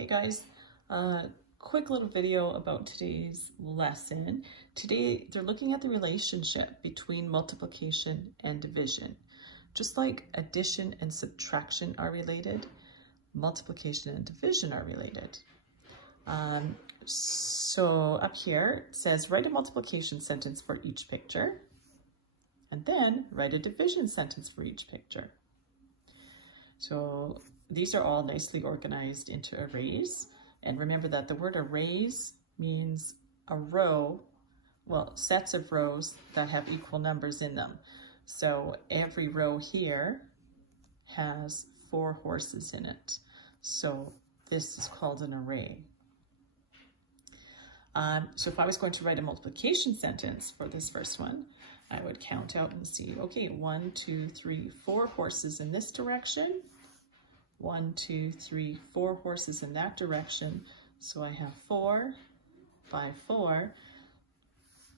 Hey guys, quick little video about today's lesson. Today they're looking at the relationship between multiplication and division. Just like addition and subtraction are related, multiplication and division are related. So up here it says write a multiplication sentence for each picture and then write a division sentence for each picture. So these are all nicely organized into arrays. And remember that the word arrays means a row, well, sets of rows that have equal numbers in them. So every row here has 4 horses in it. So this is called an array. So if I was going to write a multiplication sentence for this first one, I would count out and see, okay, 1, 2, 3, 4 horses in this direction. 1, 2, 3, 4 horses in that direction. So I have 4 by 4.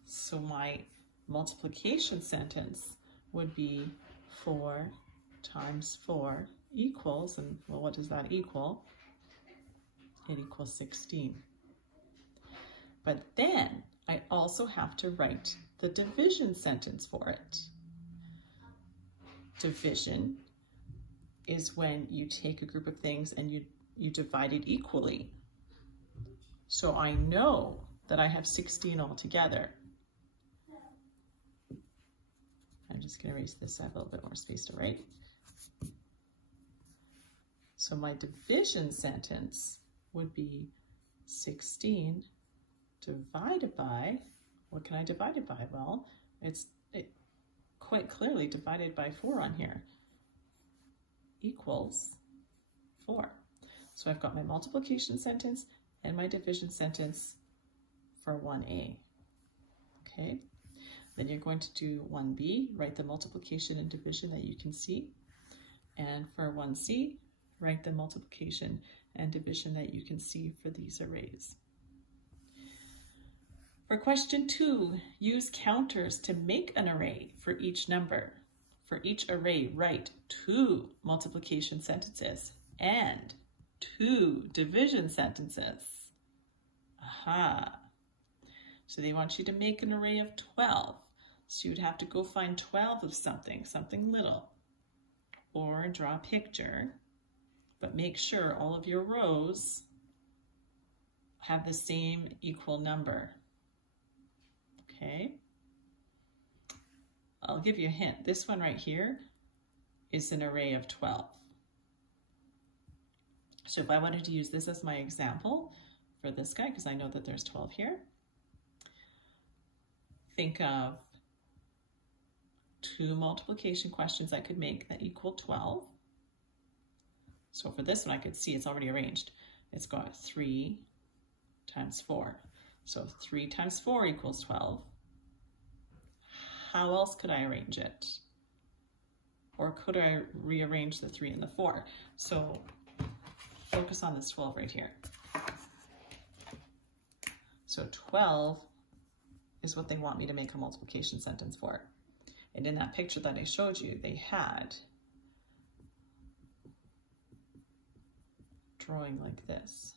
So my multiplication sentence would be 4 times 4 equals, and well, what does that equal? It equals 16. But then I also have to write the division sentence for it. Division is when you take a group of things and you divide it equally. So I know that I have 16 altogether. I'm just going to erase this so I have a little bit more space to write. So my division sentence would be 16 divided by, what can I divide it by? Well, it's quite clearly divided by 4 on here. Equals 4. So I've got my multiplication sentence and my division sentence for 1a. Okay, then you're going to do 1b, write the multiplication and division that you can see. And for 1c, write the multiplication and division that you can see for these arrays. For question 2, use counters to make an array for each number. For each array, write 2 multiplication sentences and 2 division sentences. Aha! So they want you to make an array of 12. So you would have to go find 12 of something little, or draw a picture, but make sure all of your rows have the same equal number. Okay? I'll give you a hint. This one right here is an array of 12. So if I wanted to use this as my example for this guy, because I know that there's 12 here, think of 2 multiplication questions I could make that equal 12. So for this one, I could see it's already arranged. It's got 3 times 4. So 3 times 4 equals 12. How else could I arrange it? Or could I rearrange the 3 and the 4? So focus on this 12 right here. So 12 is what they want me to make a multiplication sentence for. And in that picture that I showed you, they had drawing like this.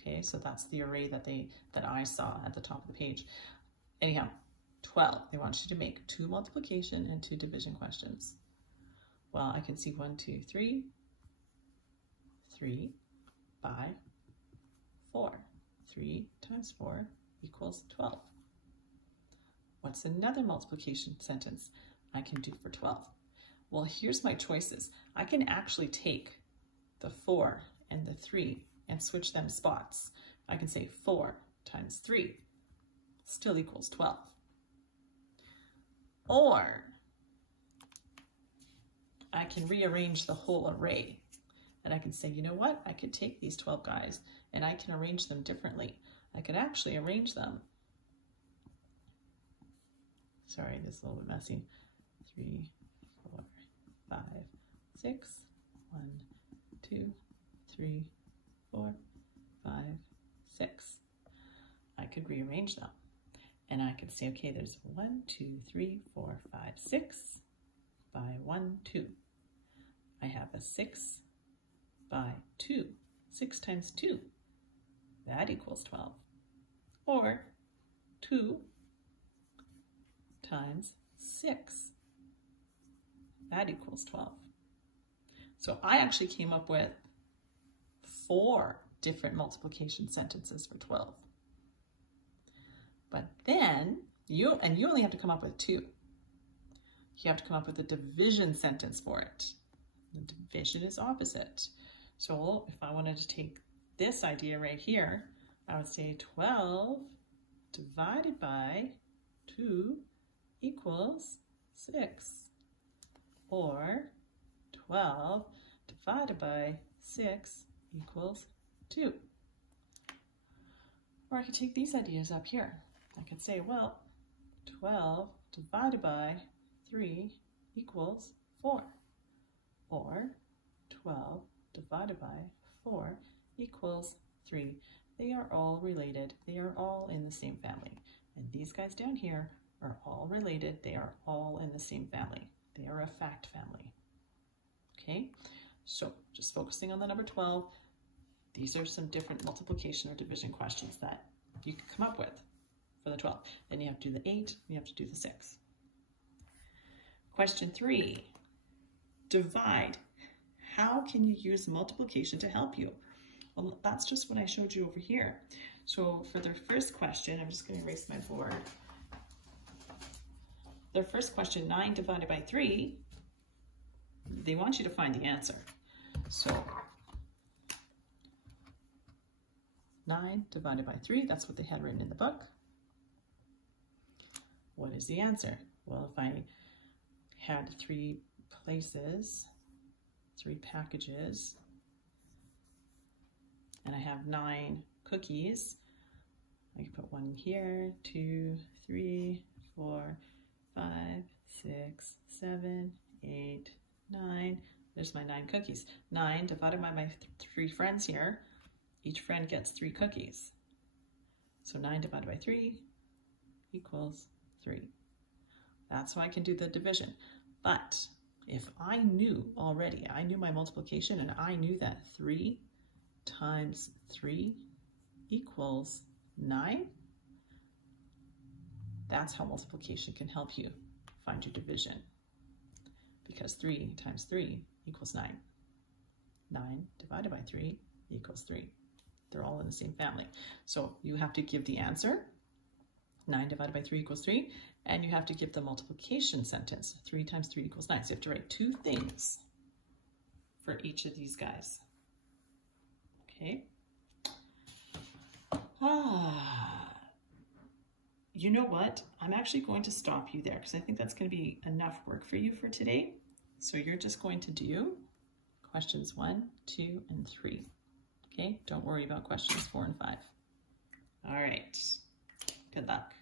Okay, so that's the array that I saw at the top of the page. Anyhow, 12. They want you to make 2 multiplication and 2 division questions. Well, I can see 1, 2, 3. 3 by 4. 3 times 4 equals 12. What's another multiplication sentence I can do for 12? Well, here's my choices. I can actually take the 4 and the 3 and switch them spots. I can say 4 times 3 still equals 12. Or I can rearrange the whole array. And I can say, you know what? I could take these 12 guys and I can arrange them differently. I could actually arrange them. Sorry, this is a little bit messy. 3, 4, 5, 6, 1, 2, 3, 4, 5, 6. I could rearrange them. And I could say, okay, there's 1, 2, 3, 4, 5, 6 by 1, 2. I have a 6 by 2. 6 times 2, that equals 12. Or 2 times 6, that equals 12. So I actually came up with 4 different multiplication sentences for 12. But then, you only have to come up with 2. You have to come up with a division sentence for it. The division is opposite. So if I wanted to take this idea right here, I would say 12 divided by 2 equals 6. Or 12 divided by 6 equals 2. Or I could take these ideas up here. I could say, well, 12 divided by 3 equals 4. Or 12 divided by 4 equals 3. They are all related. They are all in the same family. And these guys down here are all related. They are all in the same family. They are a fact family. Okay, so just focusing on the number 12, these are some different multiplication or division questions that you can come up with for the 12. Then you have to do the 8, you have to do the 6. Question 3, divide. How can you use multiplication to help you? Well, that's just what I showed you over here. So for their first question, I'm just going to erase my board. Their first question, 9 divided by 3, they want you to find the answer. So 9 divided by 3, that's what they had written in the book. What is the answer? Well, if I had 3 places, 3 packages, and I have 9 cookies, I can put 1 here, 2, 3, 4, 5, 6, 7, 8, 9. There's my 9 cookies. 9 divided by my 3 friends here. Each friend gets 3 cookies. So 9 divided by 3 equals 3. That's how I can do the division. But if I knew already, I knew my multiplication and I knew that 3 times 3 equals 9, that's how multiplication can help you find your division. Because 3 times 3 equals 9. 9 divided by 3 equals 3. They're all in the same family. So you have to give the answer, 9 divided by 3 equals 3, and you have to give the multiplication sentence, 3 times 3 equals 9. So you have to write 2 things for each of these guys. Okay. You know what? I'm actually going to stop you there because I think that's going to be enough work for you for today. So you're just going to do questions 1, 2, and 3. Okay, don't worry about questions 4 and 5. All right, good luck.